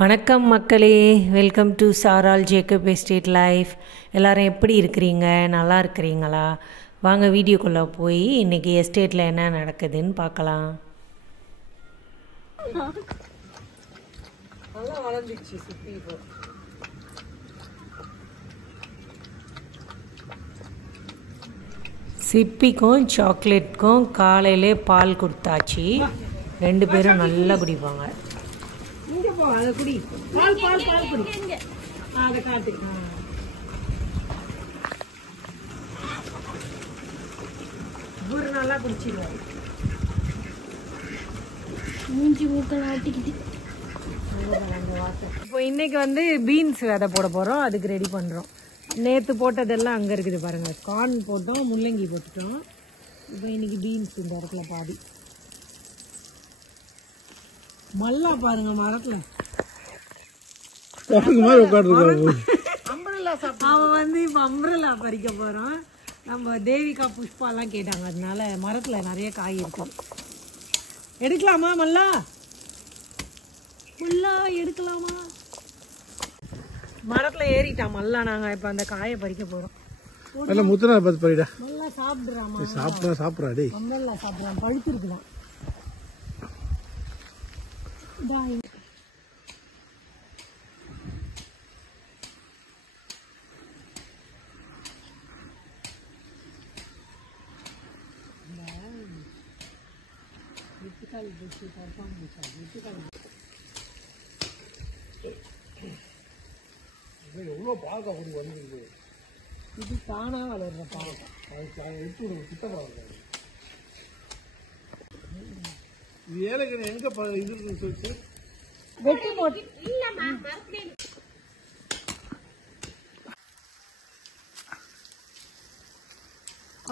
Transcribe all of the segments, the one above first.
வணக்கம் மக்களே, welcome to சாரால் ஜேக்கப் எஸ்டேட் லைஃப். எல்லோரும் எப்படி இருக்கிறீங்க? நல்லா இருக்கிறீங்களா? வாங்க வீடியோக்குள்ளே போய் இன்றைக்கி எஸ்டேட்டில் என்ன நடக்குதுன்னு பார்க்கலாம். நல்லா வளர்ந்துச்சு சிப்பி. இப்போ சிப்பிக்கும் சாக்லேட்டுக்கும் காலையிலே பால் கொடுத்தாச்சு. ரெண்டு பேரும் நல்லா குடிப்பாங்க. அதை குடி, பால் பால் பால் குடி. அதை காட்டு. ஒரு நல்லா குடிச்சிடுவோம். மூஞ்சி மூக்க ஆட்டிக்கிட்டு. இப்போ இன்னைக்கு வந்து பீன்ஸ் விதை போட போகிறோம். அதுக்கு ரெடி பண்ணுறோம். நேற்று போட்டதெல்லாம் அங்கே இருக்குது பாருங்கள். கார்ன் போட்டோம், முள்ளங்கி போட்டுட்டோம். இப்போ இன்னைக்கு பீன்ஸ் இந்த இடத்துல பாதி. மல்லா பாருங்க மரத்துல அவன் வந்து இப்ப அம்பரலா பறிக்க போறான். நம்ம தேவிகா புஷ்பா எல்லாம் கேட்டாங்க, அதனால மரத்துல நிறைய காய் இருக்கு. எடுக்கலாமா மல்லா? மல்லா எடுக்கலாமா? மரத்துல ஏறிட்டான் மல்லா. நாங்க இப்ப அந்த காயை பறிக்க போறோம். மல்லா சாப்பிடுறாமா? சாப்பிடுறாடி. மல்லா சாப்பிடுறான், பழுத்து இருக்குதான். எவ்வளவு பாகா அப்படி வந்து இது தானா வளர்ற பாகா. ஏலகனை எங்க இது சொல்லிச்சு வெட்டி போட்டு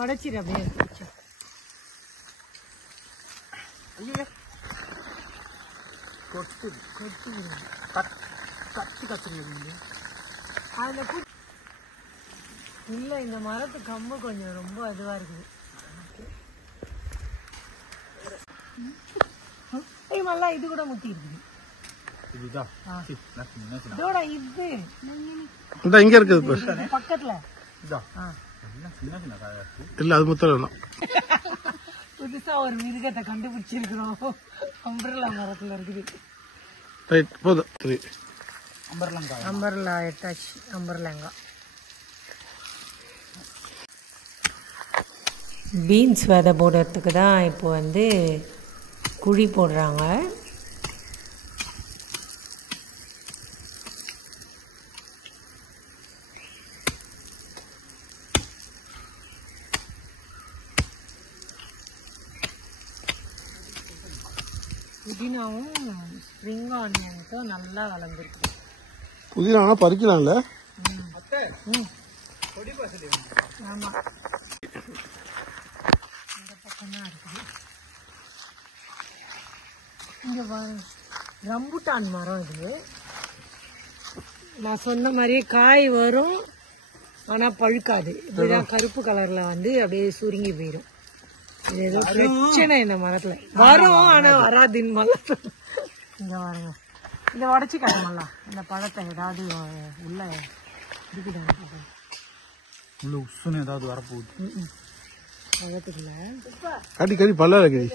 உடைச்சிரு. அப்படியே கொட்டு கொட்டு கத்தி கத்துறீங்க. அதில் இல்லை, இந்த மரத்து கம்பு கொஞ்சம் ரொம்ப இதுவாக இருக்குது. நல்லா இது கூட முத்தி இருக்குது. இங்க இருக்குது பக்கத்துல இல்ல, அது முத்தல. புதுசா ஒரு மிருகத்தை கண்டுபிடிச்சிருக்கிறோம். அம்பர்லா மரத்துல இருக்குது. அம்பர்லா எட்டாச்சு. அம்பர்லாங்கா பீன்ஸ் விதை போடுறதுக்கு தான் இப்போ வந்து குழி போடுறாங்க. புதினாவும் ஸ்ப்ரிங் ஆனியனுக்கும் நல்லா வளர்ந்துருக்கு. புதினா பறிக்கலாம்ல? ஆமா, இந்த பக்கம் தான் இருக்குது. இங்க ரம்புட்டான் மரம். இது நான் சொன்ன மாதிரியே காய் வரும், ஆனா பழுக்காது. இப்படிதான் கருப்பு கலர்ல வந்து அப்படியே சுருங்கி போயிடும். இது ஏதோ பிரச்சனை இந்த மரத்துல. வரும் ஆனா வராதுன்னு மரத்துல. இங்க பாருங்க, இதை உடச்சி காட்டமல்ல. இந்த பழத்தை ஏதாவது உள்ள இருக்குதாங்க. உள்ள உசுன்னு ஏதாவது வரப்போகுது பழத்துக்குள்ள. கடி கடி பல்ல இருக்குது.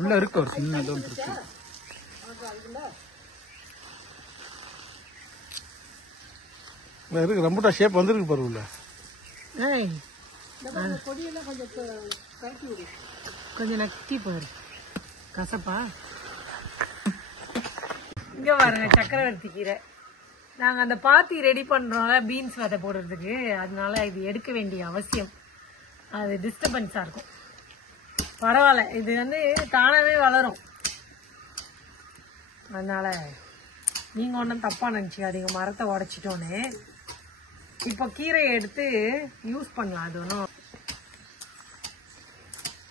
உள்ள இருக்கு ஒரு சின்ன இது இருக்கு. இருக்கு ரம்புட்டா ஷேப் வந்துருக்கு பாரு உள்ள. கொஞ்சம் நக்கி பாரு. கசப்பா? இங்க பாருங்க, சக்கரவர்த்தி கீரை. நாங்க அந்த பாத்தி ரெடி பண்றோம்ல பீன்ஸ் விதை போடுறதுக்கு, அதனால இது எடுக்க வேண்டிய அவசியம். அது டிஸ்டர்பன்ஸா இருக்கும். பரவாயில்ல, இது வந்து தானாவே வளரும். அதனால நீங்க ஒன்றும் தப்பா நினைச்சுக்காதீங்க. மரத்தை உடைச்சிட்டோன்னு இப்போ கீரையை எடுத்து யூஸ் பண்ணலாம். அது ஒன்றும்.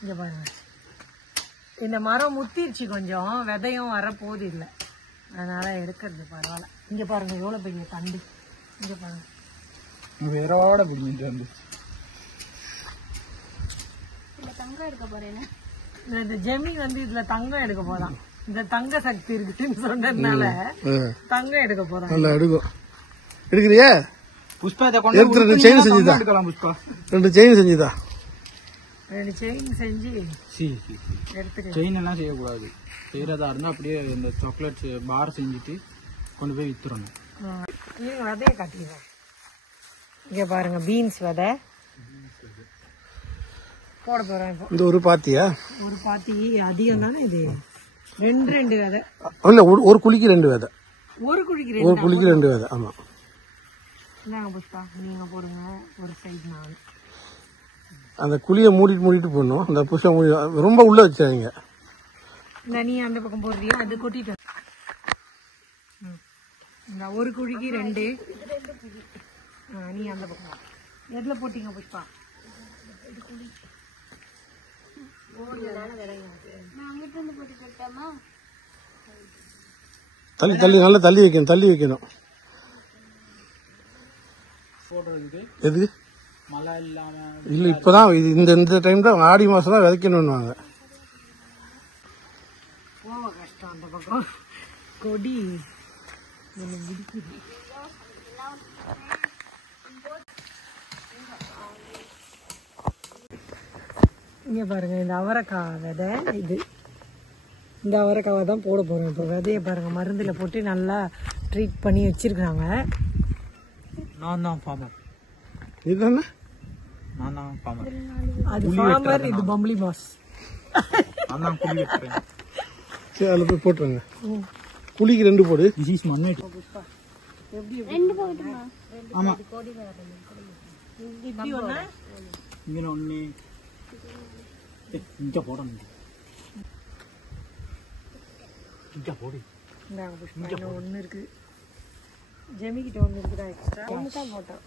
இங்க பாருங்க, இந்த மரம் முத்திருச்சு, கொஞ்சம் விதையும் வரப்போகுது இல்லை, அதனால எடுக்கிறது பரவாயில்ல. இங்க பாருங்க எவ்வளவு பெரிய தண்டு. இங்க பாருங்க வேறோட பிடிங்கிட்டு வந்து தங்கம் எடுக்க போறேன். இந்த ஜெமி வந்து இதுல தங்கம் எடுக்க போறான். இந்த தங்க சக்தி இருக்குன்னு சொன்னதுனால தங்கம் எடுக்க போறேன். நல்லா எடுக்கும். எடுக்கிறியா? புஷ்பா இதை எடுத்து 2 செயின் செஞ்சுதா? எடுக்கலாம் புஷ்பா. 2 செயின் செஞ்சுதா? 2 செயின் செஞ்சு எடுத்துக்கலாம். செயின் எல்லாம் செய்யக்கூடாது. செய்யறதா இருந்தா அப்படியே இந்த சாக்லேட்ஸ் பார் செஞ்சுட்டு கொண்டு போய் வித்துறணும். நீங்க விதைய காட்டிடுறேன். இங்க பாருங்க பீன்ஸ் விதை போட போறேன். இப்போ இந்த ஒரு பாத்தியா? ஒரு பாத்தி அதிகம் தானே இது. 2 விதை. இல்ல ஒரு குழிக்கு 2 விதை. ஒரு குழிக்கு ஒரு குழிக்கு 2 விதை. ஆமா. இந்தாங்க புஷ்பா, நீங்க போடுங்க. ஒரு சைடு நான் அந்த குழியை மூடிட்டு போடணும். அந்த புஷ்பா மூடி ரொம்ப உள்ள வச்சாங்க. இந்த நீ அந்த பக்கம் போடுறியா? அது கொட்டிட்டு இந்த ஒரு குழிக்கு 2. நீ அந்த பக்கம் எதுல போட்டீங்க புஷ்பா? தள்ளி நல்லா தள்ளி வைக்கணும். எது மழை இல்லாம இல்ல இப்பதான் இந்த டைம் தான் ஆடி மாசம் தான் விதைக்கணும்னுவாங்க. போவ கஷ்டம் அந்த பக்கம் கொடி இங்க பாருங்க, இந்த அவரைக்காய் விதை இது. இந்த அவரைக்காவை தான் போட போறோம். இப்போ விதைய பாருங்க, மருந்துல போட்டு நல்லா ட்ரீட் பண்ணி வச்சிருக்காங்க. நான் தான் ஃபார்மர். இதுதானே? நான் தான் ஃபார்மர். அது ஃபார்மர், இது பம்ப்ளி பாஸ். நான் தான் குழி வெட்டுறேன். சரி, அதில் போய் போட்டுருங்க. குழிக்கு 2 போடு. திஸ் இஸ் மண்மேட். எப்படி 2 போடுமா? ஆமா. இப்படி ஒண்ணா? இங்க ஒண்ணு இங்க போடணும். இங்க போடு. இந்தாங்க புஷ்பா, இன்னும் 1 இருக்கு. ஜெமிக்கிட்ட 1 இருக்குதா எக்ஸ்ட்ரா? 1 தான் போட்டோம்.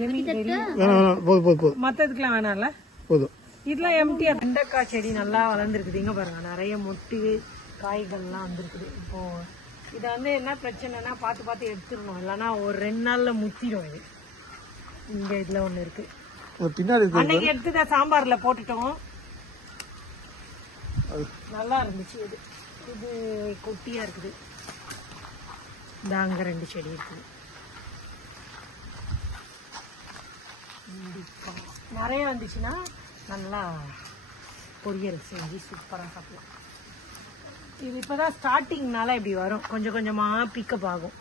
ஜெமிக்கு வேணாம், போதும். மற்றதுக்கெல்லாம் வேணாம்ல? போதும். இதெல்லாம் எம்டியா. வெண்டைக்காய் செடி நல்லா வளர்ந்துருக்குது. இங்க பாருங்க, நிறைய மொட்டு காய்கள்லாம் வந்திருக்குது. இப்போ இதை வந்து என்ன பிரச்சனைனா பார்த்து எடுத்துடணும், இல்லைன்னா ஒரு 2 நாள்ல முத்திடும். இது இங்க இதுல 1 இருக்கு. பின்னாடி அன்னைக்கு எடுத்து சாம்பார்ல போட்டுட்டோம், நல்லா இருந்துச்சு. இது இது கொட்டியா இருக்குது. இந்த அங்க 2 செடி இருக்குது. நிறைய வந்துச்சுன்னா நல்லா பொரியல் செஞ்சு சூப்பரா சாப்பிடலாம். இது இப்பதான் ஸ்டார்டிங்னால இப்படி வரும், கொஞ்சம் கொஞ்சமா பிக்கப் ஆகும்.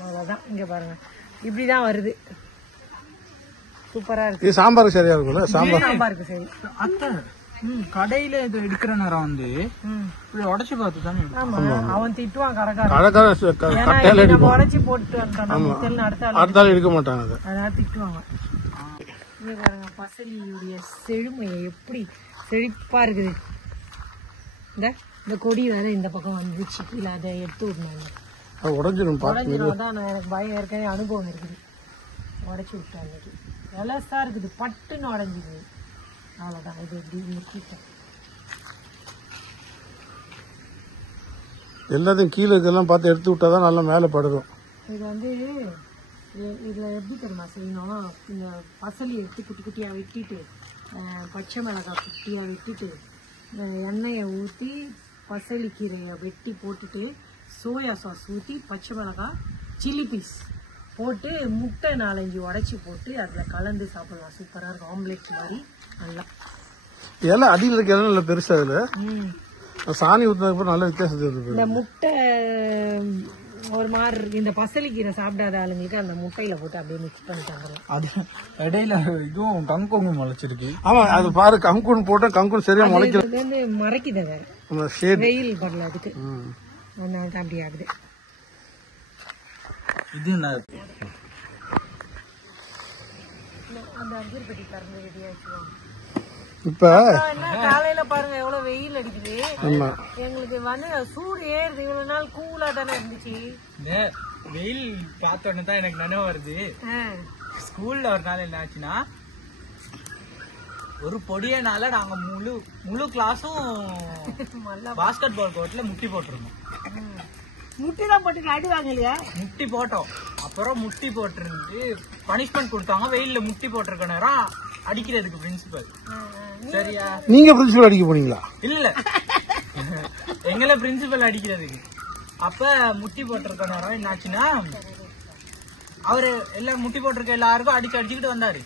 அவ்வளவுதான். இங்க பாருங்க, இப்படிதான் வருது. சூப்பரா இருக்கு. இது சாம்பாருக்கு சரியா இருக்கும்ல? சாம்பாருக்கு சரி. அத்தை கடையில இது எடுக்கிற நேரம் வந்து இப்படி உடைச்சு பார்த்து தானே. ஆமா, அவன் திட்டுவான் கடைக்காரன். கடைக்காரன் நம்ம உடைச்சு போட்டு அடுத்த ஆள் எடுக்க மாட்டாங்க. அதை அதனால திட்டுவாங்க. இங்க பாருங்க, பசலியுடைய செழுமையை எப்படி செழிப்பா இருக்குது. இந்த கொடி வேற இந்த பக்கம் வந்துச்சு, கீழே அதை எடுத்து விடணும். உடஞ்சிடும். உடஞ்சிடும். எனக்கு பயம், ஏற்கனவே அனுபவம் இருக்குது. உடைச்சு விட்டேன் அன்னைக்கு. எலசா இருக்குது, பட்டுன்னு உடஞ்சிது. அவ்வளவுதான். இது எப்படி முக்கிட்டேன். எல்லாத்தையும் கீழே இதெல்லாம் பார்த்து எடுத்து விட்டாதான் நல்லா மேலே படுறோம். இது வந்து இதுல எப்படி தெரியுமா செய்யணும்? இந்த பசலி எடுத்து குட்டி குட்டியா வெட்டிட்டு, பச்சை மிளகாய் குட்டியா வெட்டிட்டு, எண்ணெயை ஊற்றி பசலி கீரையை வெட்டி போட்டுட்டு, சோயா சாஸ் ஊற்றி, பச்சை மிளகாய், சில்லி பீஸ் போட்டு, முட்டை 4-5 உடைச்சி போட்டு அதில் கலந்து சாப்பிடலாம். சூப்பராக இருக்கும், ஆம்லெட் மாதிரி. நல்லா இதெல்லாம் அடியில் இருக்க இடம் நல்லா பெருசா. அதில் சாணி ஊற்றினதுக்கு நல்ல வித்தியாசம் தெரியுது. இந்த முட்டை ஒரு மாதிரி, இந்த பசலி கீரை சாப்பிடாத ஆளுங்களுக்கு அந்த முட்டையில போட்டு அப்படியே மிக்ஸ் பண்ணி சாப்பிடலாம். அது இடையில இதுவும் கங்கோங்கும் முளைச்சிருக்கு. ஆமா, அது பாரு, கங்குன் போட்டா கங்குன் சரியா முளைக்கல. இது வந்து மறைக்குது, வெயில் படல அதுக்கு, அதனால தான் அப்படி ஆகுது. இது என்ன? அந்த அஞ்சூர் பெட்டி திறந்து ரெடியா வச்சுருவாங்க. இப்ப காலையில பாருங்க எவ்வளவு வெயில் அடிக்குது. ஆமா, எங்களுக்கு வந்து சூடு ஏறுது. இவ்வளவு நாள் கூலா தானே இருந்துச்சு. வெயில் பார்த்தோன்னு தான் எனக்கு நினைவு வருது. ஸ்கூல்ல ஒரு நாள் என்ன ஆச்சுன்னா, ஒரு பொடியனால நாங்க முழு கிளாஸும் பாஸ்கெட் பால் கோர்ட்ல முட்டி போட்டிருந்தோம். முட்டிதான் போட்டு அடி வாங்கலையா? முட்டி போட்டோம். அப்புறம் முட்டி போட்டிருந்து பனிஷ்மெண்ட் கொடுத்தாங்க. வெயில்ல முட்டி போட்டிருக்க நேரம் அடிக்கிறதுக்கு பிரின்சிபல். சரியா? நீங்க பிரின்சிபல் அடிக்க போனீங்களா? இல்ல, எங்களை பிரின்சிபல் அடிக்கிறதுக்கு. அப்ப முட்டி போட்டிருக்க நேரம் என்னாச்சுன்னா, அவரு எல்லாம் முட்டி போட்டிருக்க எல்லாருக்கும் அடிச்சுக்கிட்டு வந்தாரு.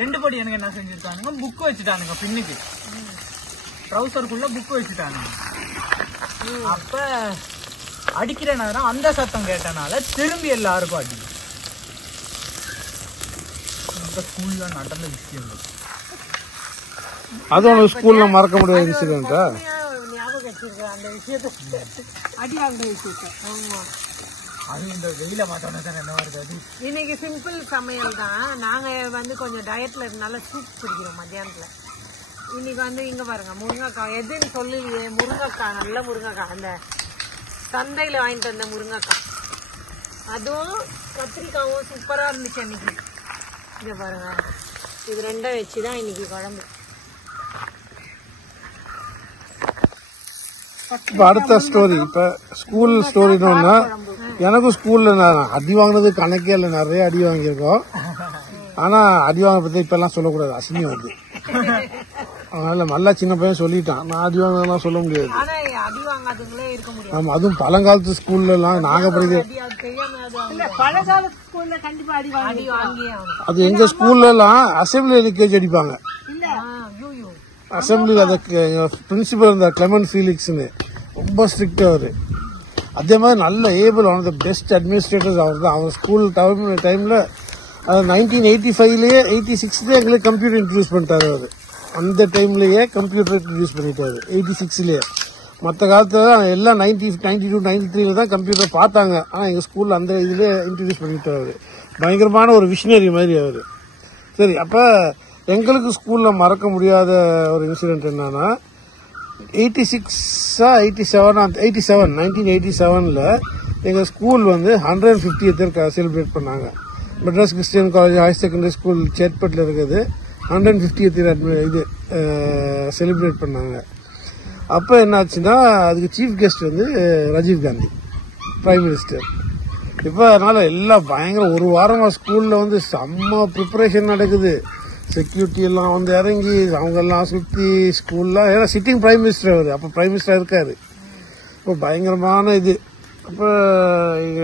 2 படி எனக்கு என்ன செஞ்சிருக்கானுங்க, புக் வச்சுட்டானுங்க பின்னுக்கு, ட்ரௌசருக்குள்ள புக் வச்சுட்டானுங்க. அப்ப அடிக்கிற நேரம் அந்த சத்தம் கேட்டனால திரும்பி எல்லாருக்கும் அடி. இந்த ஸ்கூல்ல நடந்த விஷயம் அது உனக்கு ஸ்கூல்ல மறக்க முடியாத இன்சிடென்ட்டா? ஞாபகம் வச்சிருக்கேன் அந்த விஷயத்த, அடி வாங்கின விஷயத்த. ஆமா, அது இந்த வெயில மாத்தோன்னு தான் என்ன வருது. அது இன்னைக்கு சிம்பிள் சமையல் தான். நாங்க வந்து கொஞ்சம் டயட்ல இருந்தால சூப் குடிக்கிறோம் மத்தியானத்துல. இன்னைக்கு வந்து இங்க பாருங்க, முருங்கைக்காய் எதுன்னு சொல்லலையே, முருங்கைக்காய், நல்ல முருங்கைக்காய், அந்த சந்தையில வாங்கிட்டு வந்த முருங்கைக்காய், அதுவும் கத்திரிக்காவும் சூப்பரா இருந்துச்சு அன்னைக்கு. இங்க பாருங்க, இது 2 வச்சுதான் இன்னைக்கு குழம்பு. இப்ப அடுத்த ஸ்டோரி, இப்ப ஸ்கூல் ஸ்டோரினோன்னா, எனக்கும் ஸ்கூல்ல நான் அடி வாங்கினது கணக்கே இல்லை, நிறைய அடி வாங்கியிருக்கோம். ஆனா அடி வாங்க பத்தி இப்ப எல்லாம் சொல்லக்கூடாது, அசிங்கம் வருது. அதனால நல்லா சின்ன பையன் சொல்லிட்டான், நான் அடி வாங்கினதெல்லாம் சொல்ல முடியாது. ஆனா அடி வாங்காதவங்களே இருக்க முடியாது. ஆமா, அதுவும் பழங்காலத்து ஸ்கூல்ல எல்லாம் நாங்க படிக்க, பழங்கால ஸ்கூல்ல கண்டிப்பா அடி வாங்கியே ஆகணும். அது எங்க ஸ்கூல்ல எல்லாம் அசெம்பிளி எலிகேஜ் அடிப்பாங்க. அசெம்பிளி அந்த பிரின்சிபல் இந்த கிளெமன் ஃபீலிக்ஸ்னு ரொம்ப ஸ்ட்ரிக்ட் அவரு. அதே மாதிரி நல்ல able, one of the best administrators அவர் தான். அவர் ஸ்கூல் டைம்ல 1985லயே 86லயே எங்களுக்கு கம்ப்யூட்டர் இன்ட்ரடியூஸ் பண்ணிட்டாரு அவரு. அந்த டைம்லயே கம்ப்யூட்டர் இன்ட்ரடியூஸ் பண்ணிட்டாரு 86லயே. மற்ற காலத்துல எல்லாம் 92, 93ல தான் கம்ப்யூட்டர் பார்த்தாங்க. ஆனா எங்க ஸ்கூல்ல அந்த இதுல இன்ட்ரடியூஸ் பண்ணிட்டாரு. பயங்கரமான ஒரு விஷனரி மாதிரி அவரு. சரி, அப்ப எங்களுக்கு ஸ்கூல்ல மறக்க முடியாத ஒரு இன்சிடென்ட் என்னன்னா, 1987ல எங்க ஸ்கூல் வந்து 150th செலிப்ரேட் பண்ணாங்க. Madras Christian college higher secondary school சேத்பட்ல இருக்குது. 150th இது செலிப்ரேட் பண்ணாங்க. அப்ப என்னாச்சுன்னா, அதுக்கு சீஃப் கெஸ்ட் வந்து ராஜீவ் காந்தி, பிரைம் மினிஸ்டர். இப்ப அதனால எல்லாம் பயங்கர, ஒரு வாரமா ஸ்கூல்ல வந்து செம்ம ப்ரிப்பரேஷன் நடக்குது. செக்யூரிட்டி எல்லாம் வந்து இறங்கி அவங்க எல்லாம் சுத்தி ஸ்கூல்ல, ஏன்னா சிட்டிங் பிரைம் மினிஸ்டர் அவரு, அப்ப பிரைம் மினிஸ்டர் இருக்காரு. இப்போ பயங்கரமான இது. அப்ப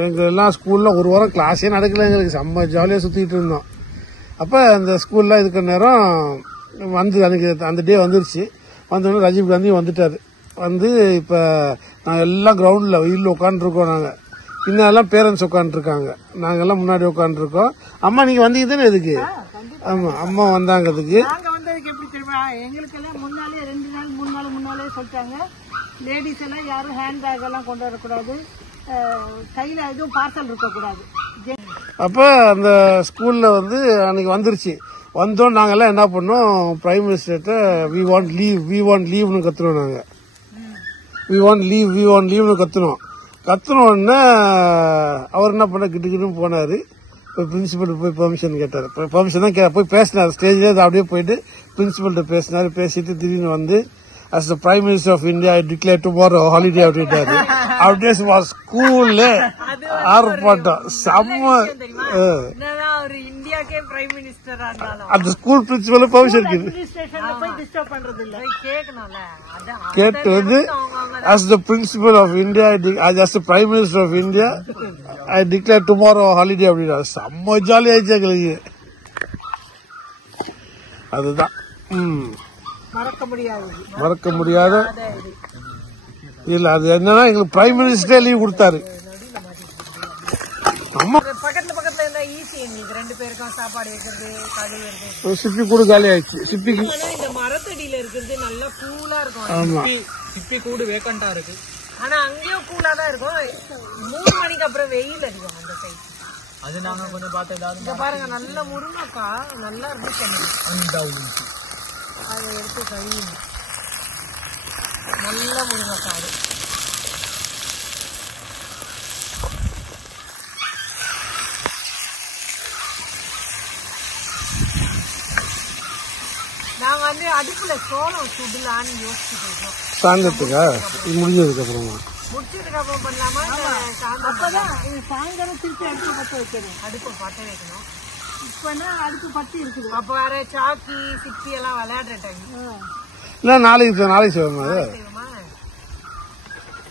எங்க எல்லாம் ஸ்கூல்ல ஒரு வாரம் கிளாஸே நடக்கல, எங்களுக்கு செம்ம ஜாலியா சுத்திட்டு இருந்தோம். அப்ப அந்த ஸ்கூல்ல இதுக்கு நேரம் வந்து அன்னைக்கு அந்த டே வந்துருச்சு. வந்தோடனே ராஜீவ் காந்தி வந்துட்டாரு. வந்து இப்ப நாங்க எல்லாம் கிரவுண்ட்ல வெயில்ல உட்காந்துருக்கோம். நாங்க பின்னெல்லாம் பேரண்ட்ஸ் உட்காந்துருக்காங்க, நாங்க எல்லாம் முன்னாடி உட்காந்துருக்கோம். அம்மா நீங்க வந்தீங்க தானே இதுக்கு? ஆமா, அம்மா வந்தாங்க அதுக்கு. நாங்க வந்ததுக்கு எப்படி தெரியுமா, எங்களுக்கு எல்லாம் முன்னாலே 2 நாள் 3 நாள் முன்னாலே சொல்லிட்டாங்க, லேடிஸ் எல்லாம் யாரும் ஹேண்ட் பேக் எல்லாம் கொண்டு வரக்கூடாது, கையில எதுவும் பார்சல் இருக்கக்கூடாது. அப்ப அந்த ஸ்கூல்ல வந்து அன்னைக்கு வந்துருச்சு. வந்தோம், நாங்கெல்லாம் என்ன பண்ணோம், பிரைம் மினிஸ்டர்கிட்ட வி வாண்ட் லீவ்னு கத்துனோம். நாங்க வி வாண்ட் லீவ்னு கத்துனோம். உடனே அவர் என்ன பண்ண, கிட்டுன்னு போனாரு. பிரின்சிபல் போய் பெர்மிஷன் கேட்டாரு. பெர்மிஷன் தான் போய் பேசினாரு. ஸ்டேஜ்ல அப்படியே போயிட்டு பிரின்சிபல்கிட்ட பேசினாரு. பேசிட்டு திடீர்னு வந்து, as the Prime Minister of India, I declare tomorrow holiday அப்படின்ட்டாரு. அப்படியே ஸ்கூல்ல ஆர்ப்பாட்டம் செம்ம. இந்தியாக்கே பிரைம் மினிஸ்டரா இருந்தாலும் அந்த ஸ்கூல் பிரின்சிபல் பெர்மிஷன் கேட்டு வந்து, as the principal of India, as the Prime Minister of India, I declare tomorrow holiday அப்படின்னா செம்ம ஜாலி ஆயிடுச்சு எங்களுக்கு. அதுதான் மறக்க முடியாத இல்ல. அது என்னன்னா, எங்களுக்கு பிரைம் மினிஸ்டரே லீவ் கொடுத்தாரு. பக்கத்துல இருந்தா ஈஸி, எங்களுக்கு 2 பேருக்கும் சாப்பாடு வைக்கிறது, கழுவுறது. சிப்பி கூடு காலி ஆயிடுச்சு. சிப்பிக்கு இந்த மரத்தடியில இருக்கிறது நல்லா கூலா இருக்கும். ஆமா, சிப்பி கூடு வேக்கண்டா இருக்கு. ஆனா அங்கேயும் கூலா தான் இருக்கும். 3 மணிக்கு அப்புறம் வெயில் அடிக்கும் அந்த சைடு. அது நாங்க கொஞ்சம் பார்த்து இங்க பாருங்க, நல்ல முருங்கைக்காய் நல்லா இருந்துச்சு. அதை எடுத்து கழுவிங்க, நல்ல முருங்கைக்காய். நாங்க வந்து அடுப்புல சோளம் சுடலான்னு யோசிச்சுட்டு இருக்கோம். சாயந்தரத்துக்கா முடிஞ்சதுக்கு அப்புறமா முடிச்சதுக்கு அப்புறம் பண்ணலாமா? அப்பதான் சாயந்தரம் திருப்பி அடுப்பு பற்ற வைக்கணும். அடுப்பு பற்ற வைக்கணும். இப்பனா அடுத்து பத்தி இருக்குது. அப்ப வேற சாக்கி சிப்பி எல்லாம் விளையாடுற டைம். இல்ல நாளைக்கு செய்வோமா அது?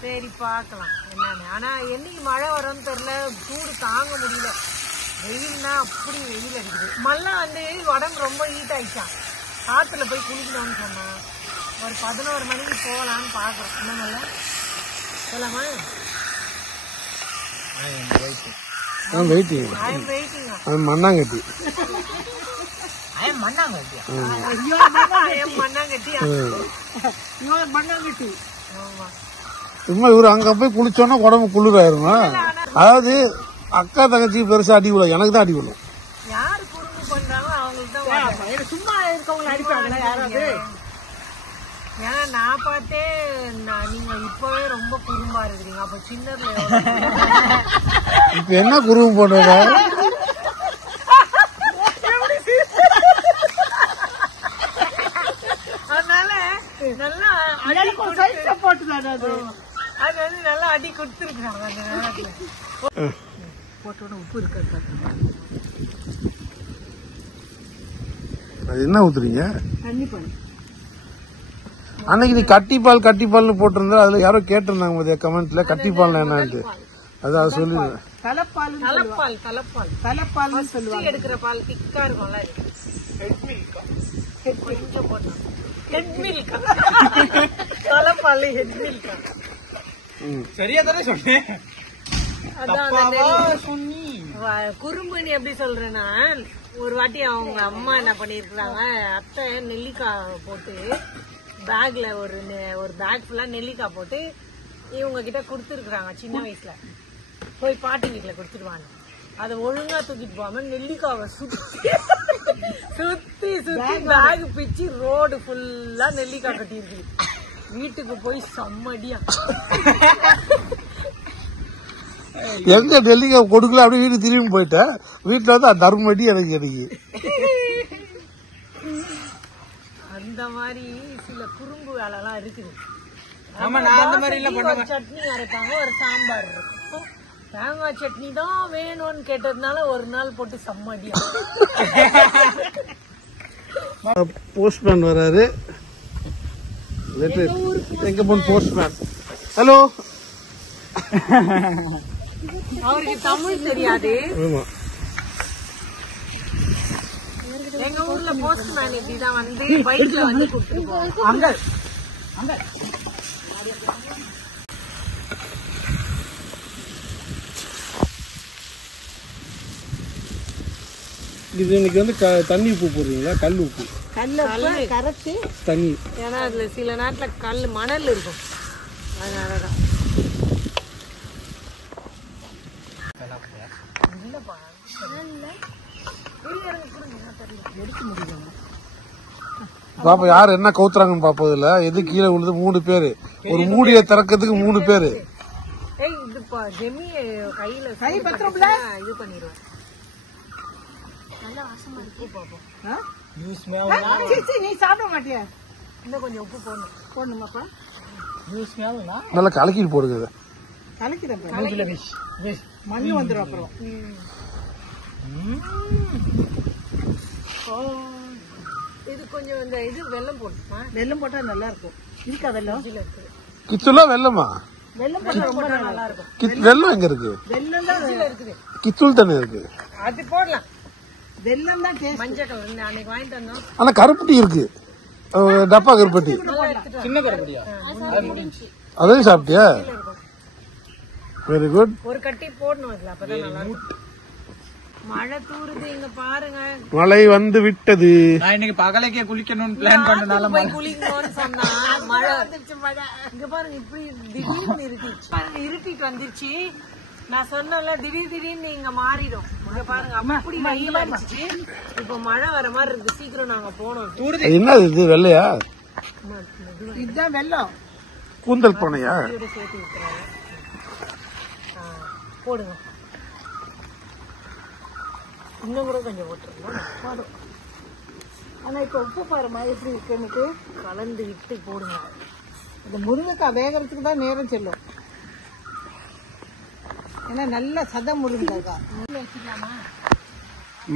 சரி பாக்கலாம் என்னன்னு. ஆனா என்னைக்கு மழை வரும்னு தெரியல, சூடு தாங்க முடியல. வெயில்னா அப்படி வெயில் அடிக்குது. மழை வந்து உடம்பு ரொம்ப ஹீட் ஆயிடுச்சான். காத்துல போய் குளிக்கணும்னு சொன்னா ஒரு 11 மணிக்கு போகலான்னு பாக்குறோம். என்ன மழை போலாமா? மண்ணாங்கட்டி சும்மா இவரு அங்க போய் குளிச்சோன்னா உடம்பு குளிராயிருமா? அதாவது அக்கா தங்கச்சி பெருசா அடி விடும், எனக்கு தான் அடி விடும். யாரு குறும்பு பண்றாங்க அவங்களுக்கு தான். சும்மா இருக்கவங்க அடிப்பாங்க யாராவது. ஏன்னா நான் பார்த்தே நீங்க இப்பவே ரொம்ப குறும்பா இருக்கிறீங்க. அப்ப சின்னதுல இப்ப என்ன குறும்பு போடுறதா? அதனால நல்லா அடி போட்டுதான் அது வந்து நல்லா அடி கொடுத்துருக்காங்க அந்த நேரத்துல. போட்டோட உப்பு இருக்காது. அது என்ன ஊத்துறீங்க? தண்ணி பண்ணு. அன்னைக்கு நீ கட்டிப்பால்னு போட்டிருந்தா அதுல யாரோ கேட்டிருந்தாங்க மதிய கமெண்ட்ல கட்டிப்பால் என்னன்னு. அதான் சொல்லி தலைப்பால் எடுக்கிற பால் திக்கா இருக்கும்ல, கொஞ்சம் போட்டோம். ஹெட் மில்க் தலைப்பால் ஹெட் மில்க். சரியா தானே சொன்னேன். குறும்புன்னு எப்படி சொல்றேன்னா, ஒரு வாட்டி அவங்க அம்மா என்ன பண்ணிருக்காங்க, அத்தை நெல்லிக்காய் போட்டு பேக்ல ஒரு பேக் ஃபுல்லா நெல்லிக்காய் போட்டு இவங்க கிட்ட குடுத்துருக்காங்க. சின்ன வயசுல போய் பாட்டி வீட்டுல குடுத்துருவாங்க. அதை ஒழுங்கா தூக்கிட்டு போகாம நெல்லிக்காவை சுத்தி பேக் பிச்சு ரோடு ஃபுல்லா நெல்லிக்காய் கட்டி இருக்கு. வீட்டுக்கு போய் செம்மடியா எங்க நெல்லிக்காய் கொடுக்கல அப்படியே வீட்டுக்கு திரும்பி போயிட்டேன். வீட்டுல வந்து தர்மடி எனக்கு அந்த மாதிரி சில குறும்பு வேலை எல்லாம் இருக்குது. ஒரு சட்னி அரைப்பாங்க, ஒரு சாம்பார் இருக்கும். தேங்காய் சட்னி தான் வேணும்னு கேட்டதுனால ஒரு நாள் போட்டு செம்மடியா. போஸ்ட்மேன் வராரு. எங்க போன போஸ்ட்மேன்? ஹலோ. அவருக்கு தமிழ் தெரியாது. எங்க ஊர்ல போஸ்ட்மேன் இப்படிதான் வந்து பைக்ல வந்து கொடுத்துருவோம். இது இன்னைக்கு வந்து தண்ணி உப்பு போடுறீங்களா? கல் உப்பு கரைச்சி தண்ணி. ஏன்னா அதுல சில நேரத்துல மணல் இருக்கும், அதனாலதான். பாப்பா யாரு என்ன கவுத்துறாங்கன்னு பாப்பதுல எது கீழே விழுது. 3 பேரு ஒரு மூடிய திறக்கிறதுக்கு 3 பேரு. கை இது பண்ணிடுவேன். நல்லா வாசமா இருக்கு. பாப்போம். நீ சாப்பிட மாட்டியா? இன்னும் கொஞ்சம் உப்பு போடணுமாப்பா? நல்லா கலக்கிட்டு போடுங்க. கலக்கிறேன், மண்ணு வந்துடும் அப்புறம். இது கொஞ்சம் இந்த இது வெல்லம் போட்டுமா? வெல்லம் போட்டா நல்லா இருக்கும். இருக்கா வெல்லம்? கிச்சுலா வெல்லமா? வெல்லம் போட்டா ரொம்ப நல்லா இருக்கும். வெல்லம் எங்க இருக்கு? வெல்லம் தான் இருக்குது. கிச்சுல் தானே இருக்கு. அது போடலாம். வெல்லம் தான் டேஸ்ட். மஞ்சள் கலர் அன்னைக்கு வாங்கிட்டு வந்தோம். ஆனா கருப்பட்டி இருக்கு, டப்பா கருப்பட்டி. சின்ன கருப்பட்டியா? அதையும் சாப்பிட்டியா? Very good. ஒரு கட்டி போடணும் அதுல, அப்பதான் நல்லா இருக்கும். மழை தூருது இங்க பாருங்க. மழை வந்து விட்டது. நான் இன்னைக்கு பகலைக்கே குளிக்கணும்னு பிளான் பண்ணனால குளிக்கணும்னு சொன்னா மழை வந்துருச்சு. மழை இங்க பாருங்க இப்படி திடீர்னு இருட்டிட்டு வந்துருச்சு. நான் சொன்னல திடீர்னு இங்க மாறிடும். இங்க பாருங்க அப்படி வெயில் அடிச்சு இப்ப மழை வர மாதிரி இருக்கு. சீக்கிரம் நாங்க போனோம். என்ன இது வெள்ளையா? இதுதான் வெள்ளம். கூந்தல் போனையா? சேர்த்து விட்டுறாங்க. போடுங்க. இன்னும் கூட கொஞ்சம் போட்டுருங்க. ஆனா இப்ப உப்பு பாருமா எப்படி இருக்குன்னு கலந்து விட்டு போடுங்க. இந்த முருங்கைக்காய் வேகறதுக்கு தான் நேரம் செல்லும். ஏன்னா நல்ல சத முருங்கைக்காய் வச்சுக்கலாமா?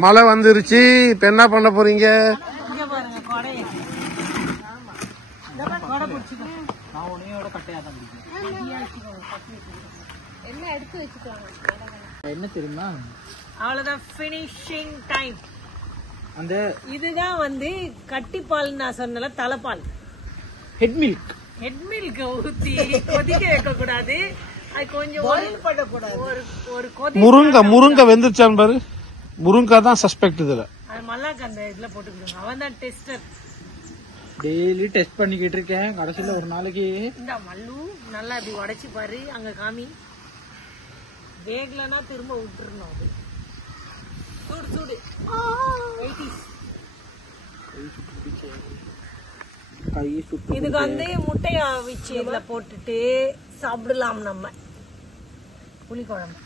மழை வந்துருச்சு. இப்ப என்ன பண்ண போறீங்க? இங்க பாருங்க கொடையை. கொடை பிடிச்சிக்கோ. நான் உனையோட கட்டையா தான் எல்லாம் எடுத்து வச்சுக்கோங்க. என்ன தெரியுமா, அவ்வளவுதான் ஃபினிஷிங் டைம். அந்த இதுதான் வந்து கட்டிப்பால் நான் சொன்னல, தலைப்பால். ஹெட் மில்க் ஹெட் மில்க் ஊத்தி கொதிக்க வைக்க கூடாது. அது கொஞ்சம் ஒரு கொதி. முருங்கை வெந்துருச்சான்னு பாரு. முருங்கை தான் சஸ்பெக்ட் இதுல. அது மல்லாக்கு அந்த இதுல போட்டுக்கிடுங்க. அவன் தான் டெஸ்டர். டெய்லி டெஸ்ட் பண்ணிக்கிட்டு இருக்கேன். கடைசியில ஒரு நாளைக்கு இந்த மல்லு நல்லா இப்படி உடைச்சு பாரு. அங்க காமி. வேகலன்னா திரும்ப விட்டுறணும். அது சூடு சூடு. கை சுட்டு இதுக்கு வந்து முட்டைய அவிச்சு இதுல போட்டுட்டு சாப்பிடலாம். நம்ம புளிக்குழம்பு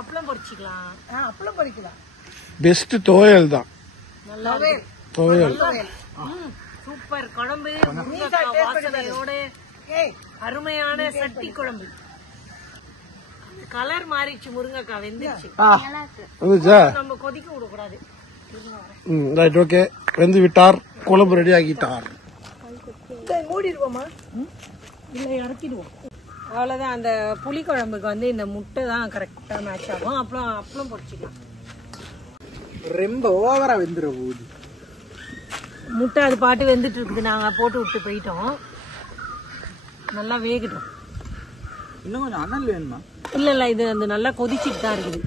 அப்பளம் பொரிச்சிக்கலாம். அப்பளம் பொரிக்கலாம். பெஸ்ட் துவையல் தான். நல்லா துவையல் சூப்பர் குழம்பு. முருங்கைக்காய் வாசனையோட அருமையான சட்டி குழம்பு. கலர் மாறிச்சு. முருங்கைக்காய் வெந்துச்சு. நம்ம கொதிக்க விடக்கூடாது. Right, okay. வெந்து விட்டார். குழம்பு ரெடி ஆகிட்டார். மூடிடுவோமா? இல்ல இறக்கிடுவோம். அவ்வளவுதான். அந்த புளி குழம்புக்கு வந்து இந்த முட்டை தான் கரெக்டா மேட்ச் ஆகும். அப்புறம் அப்பளம் பொரிச்சிக்கலாம். ரொம்ப ஓவரா வெந்துற போகுது முட்டை. அது பாட்டு வெந்துட்டு இருக்குது. நாங்க போட்டு விட்டு போயிட்டோம். நல்லா வேகட்டும். இன்னும் கொஞ்சம் அனல் வேணுமா? இல்ல இது அந்த நல்லா கொதிச்சுட்டு தான் இருக்குது.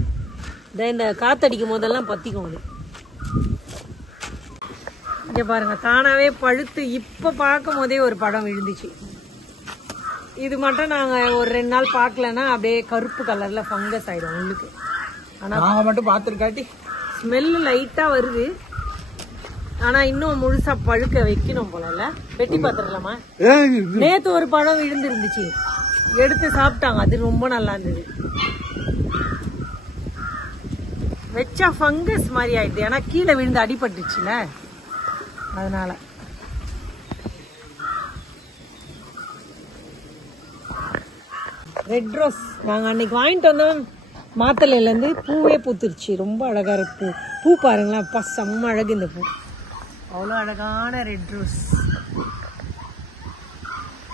இந்த காத்தடிக்கும் போதெல்லாம் பத்திக்கும். அது இங்க பாருங்க, தானாவே பழுத்து இப்ப பார்க்கும் போதே ஒரு படம் விழுந்துச்சு. இது மட்டும் நாங்க ஒரு 2 நாள் பார்க்கலன்னா அப்படியே கருப்பு கலர்ல ஃபங்கஸ் ஆயிடும் உள்ளுக்கு. ஆனா நாங்க மட்டும் பாத்துருக்காட்டி ஸ்மெல்லு லைட்டா வருது. ஆனா இன்னும் முழுசா பழுக்க வைக்கணும் போல. வெட்டி பாத்துடலாமா? நேத்து ஒரு பழம் விழுந்துருந்துச்சு, எடுத்து சாப்பிட்டாங்க. அது ரொம்ப நல்லா இருந்தது. வச்சா ஃபங்கஸ் மாதிரி ஆயிடுது. ஏன்னா கீழே விழுந்து அடிபட்டுச்சுல, அதனால. ரெட் ரோஸ் நாங்க அன்னைக்கு வாங்கிட்டு வந்தோம். மாத்தலையில இருந்து பூவே பூத்துருச்சு. ரொம்ப அழகா இருக்கு. பூ பாருங்களேன், அப்பா செம்ம அழகு. இந்த பூ அவ்வளோ அழகான ரெட் ரோஸ்.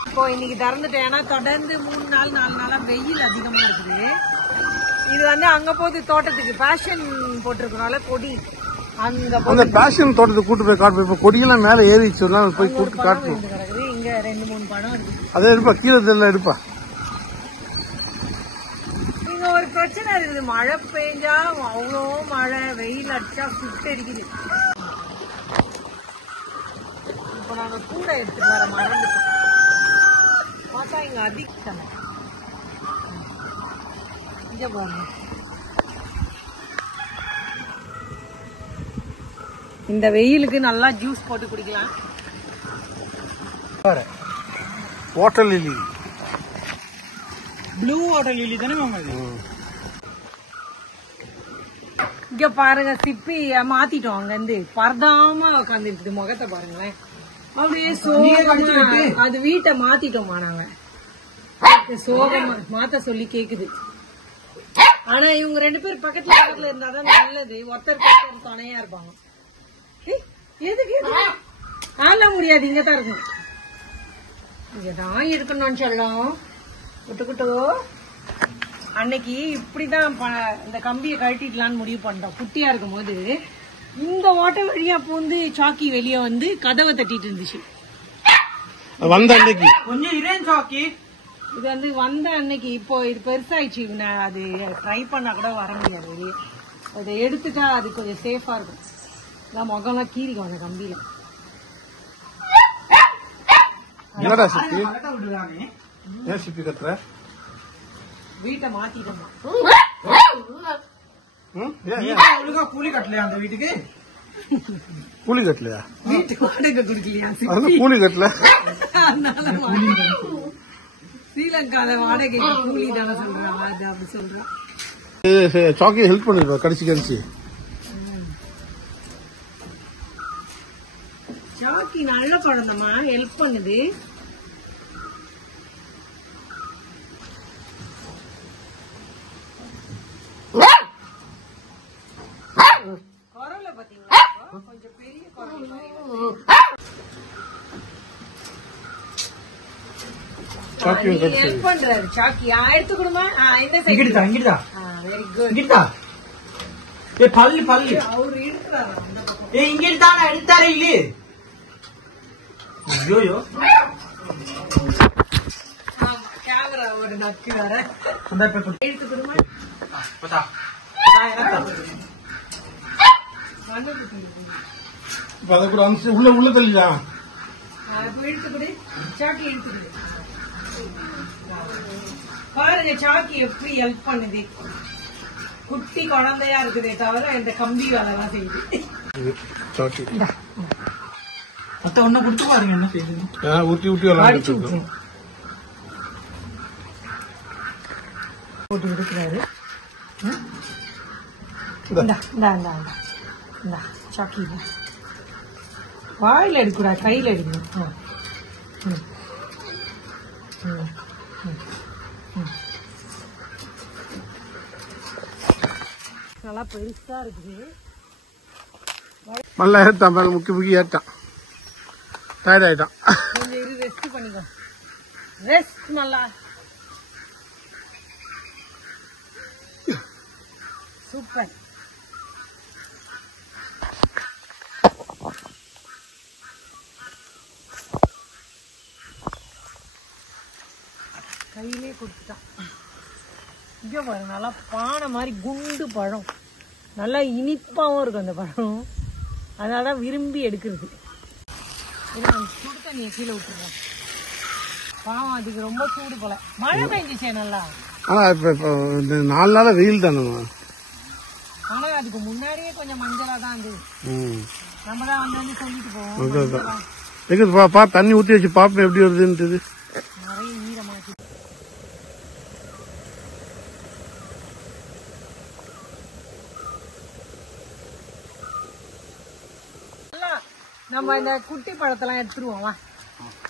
இப்போ இன்னைக்கு திறந்துட்டேன். ஏன்னா தொடர்ந்து 3 நாள் 4 நாளா வெயில் அதிகமா இருக்குது. இது வந்து அங்க போகுது தோட்டத்துக்கு. பேஷன் போட்டிருக்கனால கொடி அங்க பேஷன் தோட்டத்துக்கு கூட்டு போய் காட்டு. இப்ப கொடியெல்லாம் மேல ஏறிச்சு, போய் கூட்டு காட்டு. கிடக்குது. இங்க 2-3 படம் இருக்கு. அதே எடுப்பா, கீழே எடுப்பா. இங்க ஒரு பிரச்சனை இருக்குது. மழை பெஞ்சா அவ்வளோ மழை, வெயில் அடிச்சா சுட்டு அடிக்குது. இப்ப நாங்க கூட எடுத்துட்டு வர மறந்துட்டோம். பார்த்தா இங்க அதிகம். இங்க பாருங்க, இந்த வெயிலுக்கு நல்லா ஜூஸ் போட்டு குடிக்கலாம். Water lily, blue water lily தானே மாமா இது? இங்க பாருங்க, சிப்பி மாத்திட்டோம். அங்க இருந்து பரதாம உட்காந்து இருக்குது. முகத்தை பாருங்களேன், அப்படியே சோகமா. அது வீட்டை மாத்திட்டோமா நாங்க. சோகமா மாத்த சொல்லி கேக்குது. ஆனா இவங்க 2 பேர் பக்கத்துல இருந்தாதான் நல்லது. ஒருத்தருக்கு துணையா இருப்பாங்க. எதுக்கு ஆள முடியாது. இங்கதான் இருக்கும், இங்கதான் இருக்கணும்னு சொல்லலாம். விட்டுக்கிட்டோ அன்னைக்கு இப்படிதான் இந்த கம்பியை கழட்டிடலான்னு முடிவு பண்றோம். குட்டியா இருக்கும் போது இந்த ஓட்டை வழியா பூந்து சாக்கி வெளியே வந்து கதவை தட்டிட்டு இருந்துச்சு. வந்த அன்னைக்கு கொஞ்சம் இரேன் சாக்கி. இது வந்து வந்த அன்னைக்கு. இப்போ இது பெருசாயிடுச்சு. அது ட்ரை பண்ணா கூட வர முடியாது வெளியே. அதை எடுத்துட்டா அது கொஞ்சம் சேஃபா இருக்கும். முகம்லாம் கீறிக்கும் அந்த கம்பியில. என்னடா சிப்பி? ஏன் சிப்பி கத்துற? வீட்டை மாத்திட்டோமா? ஒழுங்கா கூலி கட்டலையா அந்த வீட்டுக்கு? கூலி கட்டலையா? வீட்டுக்கு வாடகை கொடுக்கலையா? கூலி கட்டல. ஸ்ரீலங்கால வாடகை கூலி தானே சொல்றாங்க. அது அப்படி சொல்றான். சாக்கி ஹெல்ப் பண்ணிருப்பா, கடிச்சு சாக்கி நல்ல பழந்தம்மா, ஹெல்ப் பண்ணுது. பாத்தீங்களா கொஞ்சம் பெரிய குரங்கு ஹெல்ப் பண்றாரு சாக்கி எடுத்து கொடுமா இந்த சைடு இங்கிட்டா வெரி குட் இங்கிட்டா ஏ பல்லு அவரு இழுக்கிறாரு அந்த பக்கம் ஏ இங்கிட்டா எடுத்தாரே இல்ல ஐயோ கேமரா ஒரு நக்கு வேற அந்த பேப்பர் எடுத்து கொடுமா பத்தா அதை கூட அனுப்பிச்சு உள்ள தள்ளிதான் எடுத்து கொடு சாக்கி எடுத்து கொடு பாருங்க சாக்கி எப்படி ஹெல்ப் பண்ணுது குட்டி குழந்தையா இருக்குதே தவிர இந்த கம்பி வேலை எல்லாம் செய்யுது சாக்கி மத்த ஒண்ணு கொடுத்து பாருங்க என்ன செய்யுது ஊட்டி அடிச்சு விட்டுரும் போட்டு எடுக்கிறாரு சாக்கி வாயில எடுக்கூடாது கையில எடுக்கணும் நல்லா பெருசா இருக்குது நல்லா ஏற்றான் மேல முக்கி ஏற்றான் டயர்ட் ஆயிட்டான் கொஞ்சம் இரு ரெஸ்ட் பண்ணிக்கோ ரெஸ்ட் நல்லா சூப்பர் கையிலே கொடுத்துட்டான் இங்க பாரு நல்லா பானை மாதிரி குண்டு பழம் நல்லா இனிப்பாவும் இருக்கும் அந்த பழம் அதனாலதான் விரும்பி எடுக்கிறது சுடு தண்ணியை கீழே விட்டுருவோம் பாவம் அதுக்கு ரொம்ப சூடு போல மழை பெஞ்சிச்சே நல்லா ஆனா இப்ப இந்த 4 நாளா வெயில் தானே ஆனா அதுக்கு முன்னாடியே கொஞ்சம் மஞ்சளா தான் இருந்தது நம்ம தான் வந்து சொல்லிட்டு போவோம் எங்க தண்ணி ஊத்தி வச்சு பாப்பேன் எப்படி வருதுன்றது நிறைய ஈரமாச்சு நம்ம இந்த குட்டி பழத்தெல்லாம் எடுத்துருவோம் வா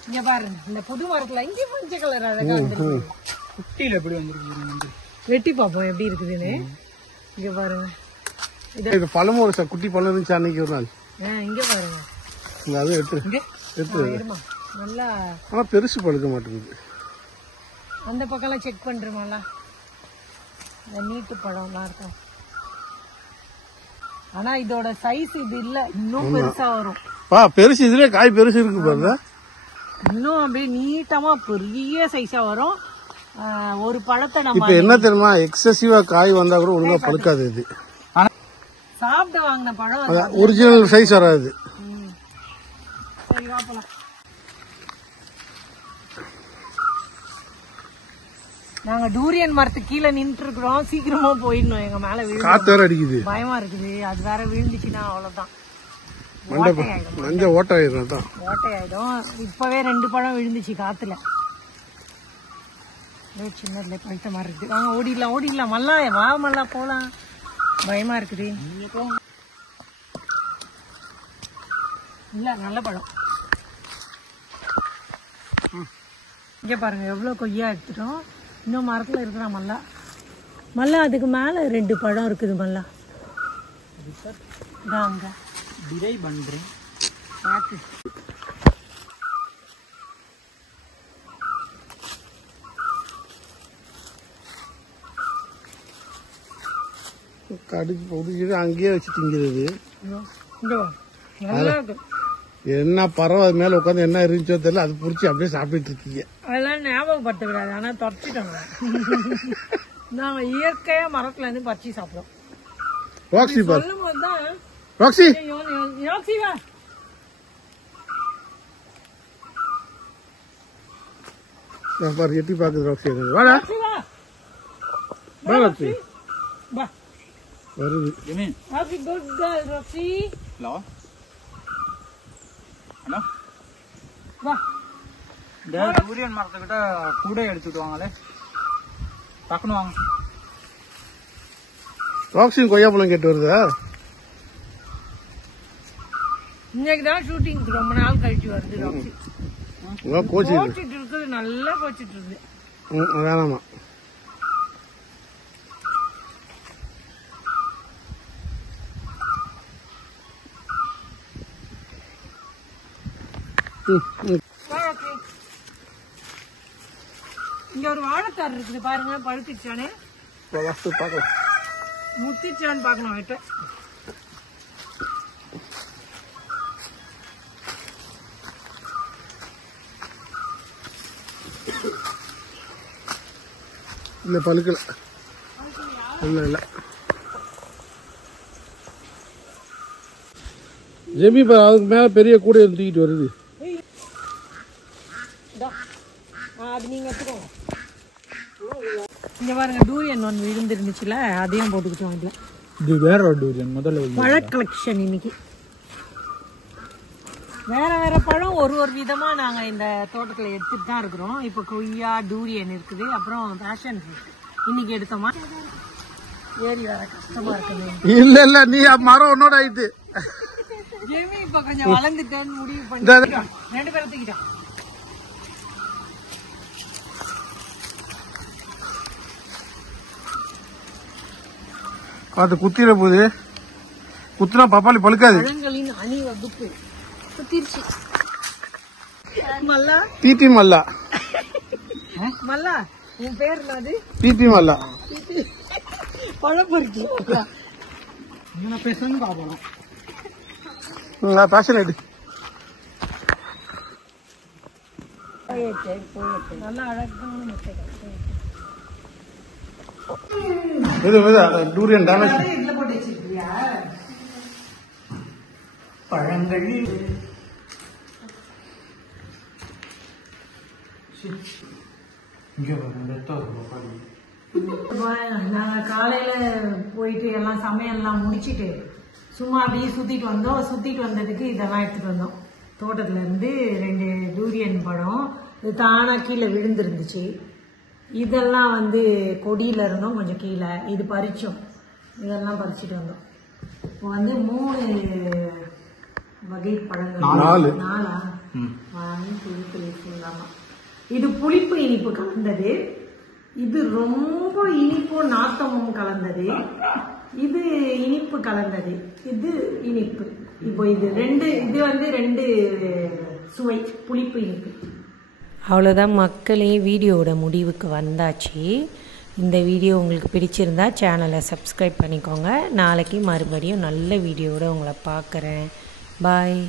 இங்க பாருங்க இந்த புது மரத்துல இங்க மஞ்சள் கலர் அழகா வந்துருக்கு குட்டியில எப்படி வந்துருக்கு வெட்டி பாப்போம் எப்படி இருக்குதுன்னு இங்க பாருங்க இது பழமும் ஒரு குட்டி பழம் இருந்துச்சு அன்னைக்கு ஒரு நாள் இங்க பாருங்க அது எடுத்து நல்லா ஆனா பெருசு பழுக்க மாட்டேங்குது அந்த பக்கம் செக் பண்றோம்ல இந்த நீட்டு பழம்லாம் இருக்கும் ஆனா இதோட சைஸ் இது இல்ல இன்னும் பெருசா வரும் பெருசு இதுல காய் பெருசு இருக்கு பாருங்க இன்னும் அப்படியே நீட்டமா பெரிய சைஸா வரும் ஒரு பழத்தை நம்ம இப்ப என்ன தெரியுமா எக்ஸசிவா காய் வந்தா கூட ஒழுங்கா பழுக்காது இது சாப்பிட்டு வாங்கின பழம் ஒரிஜினல் சைஸ் வராது சரி வாப்பலாம் நாங்க டூரியன் மரத்துக்கு கீழே நின்று இருக்கிறோம் சீக்கிரமா போயிடணும் எங்க மேல காத்து வேற அடிக்குது பயமா இருக்குது அது வேற விழுந்துச்சுன்னா அவ்வளவுதான் மஞ்ச ஓட்டையாயிடும் ஓட்டையாயிடும் இப்பவே 2 பழம் விழுந்துச்சு காத்துல சின்னதுல பழுத்த மாதிரி இருக்கு வாங்க ஓடிடலாம் மல்லா வா மல்லா போலாம் பயமா இருக்குது இல்ல நல்ல பழம் இங்க பாருங்க எவ்வளவு கொய்யா எடுத்துட்டோம் இன்னும் மரத்துல இருக்கிற மல்லா அதுக்கு மேல 2 பழம் இருக்குது மல்லா அங்க டிரை பண்றேன் பாத்து கடிச்சு பொடிச்சிட்டு அங்கேயே வச்சு திங்கிறது நல்லா இருக்கு என்ன பறவை அது மேல உட்காந்து என்ன இருந்துச்சோ தெரியல அது புடிச்சு அப்படியே சாப்பிட்டு இருக்கீங்க அதெல்லாம் ஞாபகப்படுத்த கூடாது ஆனா தொடச்சிட்டோங்க நாங்க இயற்கையா மரத்துல இருந்து பறிச்சு சாப்பிடுறோம் ராக்ஸி பாரு சொல்லும் போதுதான் ராக்ஸி ராக்ஸி வா பாரு எட்டி பாக்குது ராக்ஸி வாடா ராக்ஸி வா வருது Roxy good girl Roxy hello hello வா இந்த டூரியன் மரத்துக்கிட்ட கூட எடுத்துட்டு வாங்களே டக்குனு வாங்க ராக்ஸி கொய்யாப்பழம் கேட்டு வருதா இன்னைக்கு தான் ஷூட்டிங் ரொம்ப நாள் கழிச்சு வருது ராக்ஸி கோச்சிட்டு இருக்குது நல்லா கோச்சிட்டு இருக்குது வேணாமா இங்க ஒரு வாழைத்தார் இருக்குது பாருங்க, பழுத்துச்சானே பார்க்கலாம். முத்திச்சான்னு பார்க்கணும் வெட்ட. இல்ல பழுக்கல. இல்ல ஜெமி அதுக்கு மேல பெரிய கூடை தூக்கிட்டு வருது. அது நீங்க எடுத்துக்கோங்க. இங்க பாருங்க டூரியன் ஒன்று விழுந்துருந்துச்சுல, அதையும் போட்டுக்கிட்டோம். இதுல இது வேற ஒரு டூரியன் முதல்ல பழ கலெக்ஷன் இன்னைக்கு. வேற வேற பழம் ஒரு ஒரு விதமா நாங்க இந்த தோட்டத்துல எடுத்துட்டு தான் இருக்கிறோம். இப்ப கொய்யா, டூரியன் இருக்குது, அப்புறம் பேஷன் ஃப்ரூட் இன்னைக்கு எடுத்தோமா. ஏறி வர கஷ்டமா இருக்குது. இல்ல நீ மரம் ஒன்னோட ஆயிட்டு. ஜெமி இப்ப கொஞ்சம் வளர்ந்துட்டேன்னு முடிவு பண்ணி 2 பேரும் தூக்கிட்டான். அது குத்திர போகுது. குத்துனா பப்பாளி பழுக்காது. பழங்களின் அணி வகுப்பு குத்திருச்சு. மல்லா பிபி மல்லா. மல்லா உன் பேர் என்னது? பிபி மல்லா. பழம் பறிச்சு பேசுறேன்னு பாப்போம். பேஷன் ஆயிடு. நல்லா அழகான டூரியன் டேமேஜ். இதுல போட்டு வச்சிருக்கியா பழங்கள்? நாங்க காலையில போயிட்டு எல்லாம் சமையல்லாம் முடிச்சிட்டு சும்மா அப்படியே சுத்திட்டு வந்தோம். சுத்திட்டு வந்ததுக்கு இதெல்லாம் எடுத்துட்டு வந்தோம். தோட்டத்துல இருந்து 2 டூரியன் பழம் இது தானா கீழே விழுந்துருந்துச்சு. இதெல்லாம் வந்து கொடியில இருந்தோம் கொஞ்சம் கீழே, இது பறிச்சோம். இதெல்லாம் பறிச்சுட்டு வந்தோம். இப்போ வந்து 3 வகை பழங்கள். 4 1 2 3 4. இது புளிப்பு இனிப்பு கலந்தது, இது ரொம்ப இனிப்பு நாத்தமும் கலந்தது, இது இனிப்பு கலந்தது, இது இனிப்பு. இப்போ இது 2 இது வந்து 2 சுவை, புளிப்பு இனிப்பு. அவ்வளோதான் மக்களே, வீடியோவோட முடிவுக்கு வந்தாச்சு. இந்த வீடியோ உங்களுக்கு பிடிச்சிருந்தா சேனலை சப்ஸ்கிரைப் பண்ணிக்கோங்க. நாளைக்கு மறுபடியும் நல்ல வீடியோவோட உங்களை பார்க்குறேன். பாய்.